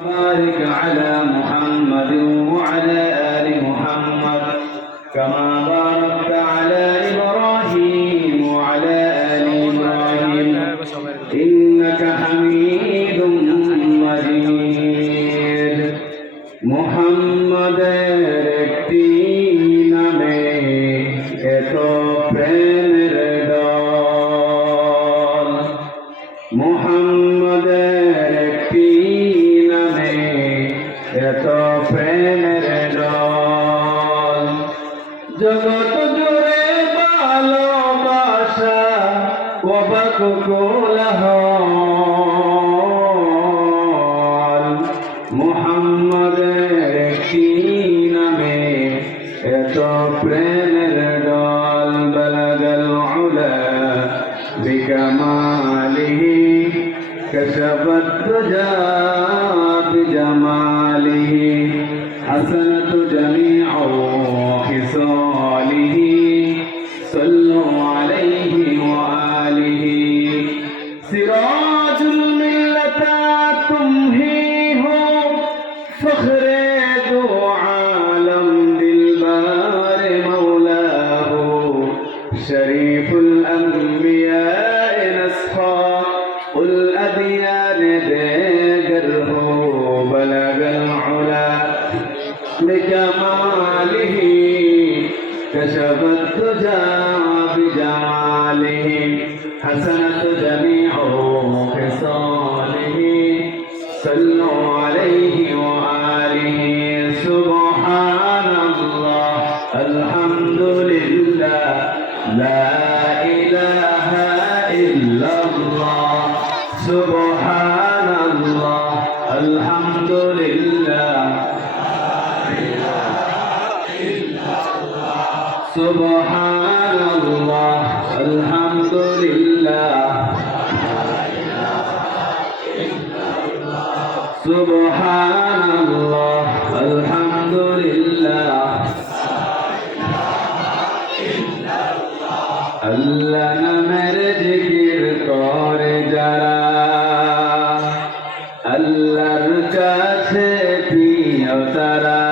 بارك على محمد وعلى آل محمد كما باركت على إبراهيم وعلى آل إبراهيم إنك حميد مجيد محمد একটি নামে এত প্রেমের দল মুহাম্মাদের একটি নামে এত প্রেমের দল জগৎ জুড়ে ভালোবাসা অবাক কোলাহল মুহাম্মাদের একটি নামে এত প্রেমের দল বালাগাল উলা বিকামালিহি كشفت الدجى بجماله حسنت جميع خصاله صلوا عليه وآله سراج الملة تمهيه فخر دو عالم دلبار مولاه شريف الأنبياء نسخا الأديان ديقره بلغ العلا بجماله كشف الدجى بجماله حسنت جميع خصاله صلوا عليه وآله سبحان الله الحمد لله لا إله إلا الله سبحان الله الحمد لله سبحان الله الحمد لله سبحان الله الحمد لله আল্লাহ নামের জিকির করে যারা আল্লাহর কাছে প্রিয় তারা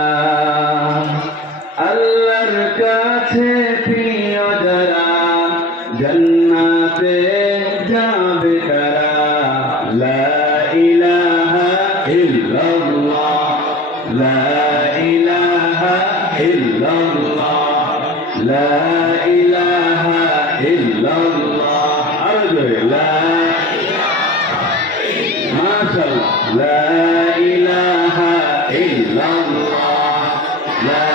আল্লাহর কাছে প্রিয় যারা জান্নাতে যাবে তারা লা ইলাহা ইল্লাল্লাহ লা ইলাহা ইল্লাল্লাহ লা ইলাহা ইল্লাল্লাহ লা মাশাআল্লাহ লা ইলাহা ইল্লাল্লাহ লা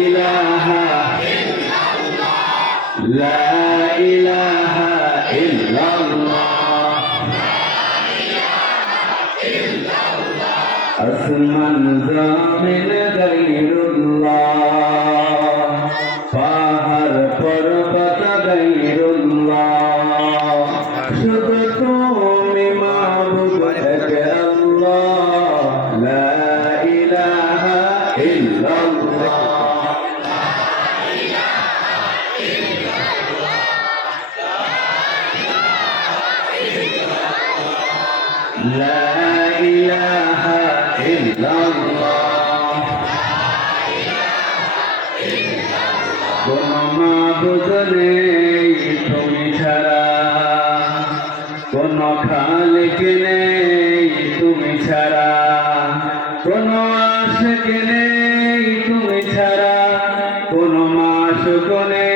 ইলাহা ইল্লাল্লাহ লা ইলাহা ইল্লাল্লাহ আসমান জমিন গায়রুল্লাহ পাহাড় পর্বত গায়রুল্লাহ শুধু তুমি মাবুদ এক আল্লাহ লা ইলাহা ইল্লাল্লাহ لا إله إلا الله কোনো মাবুদ নেই তুমি ছাড়া কোনো খালিক নেই তুমি ছাড়া কোনো আশিক নেই তুমি ছাড়া কোনো মাশুক নেই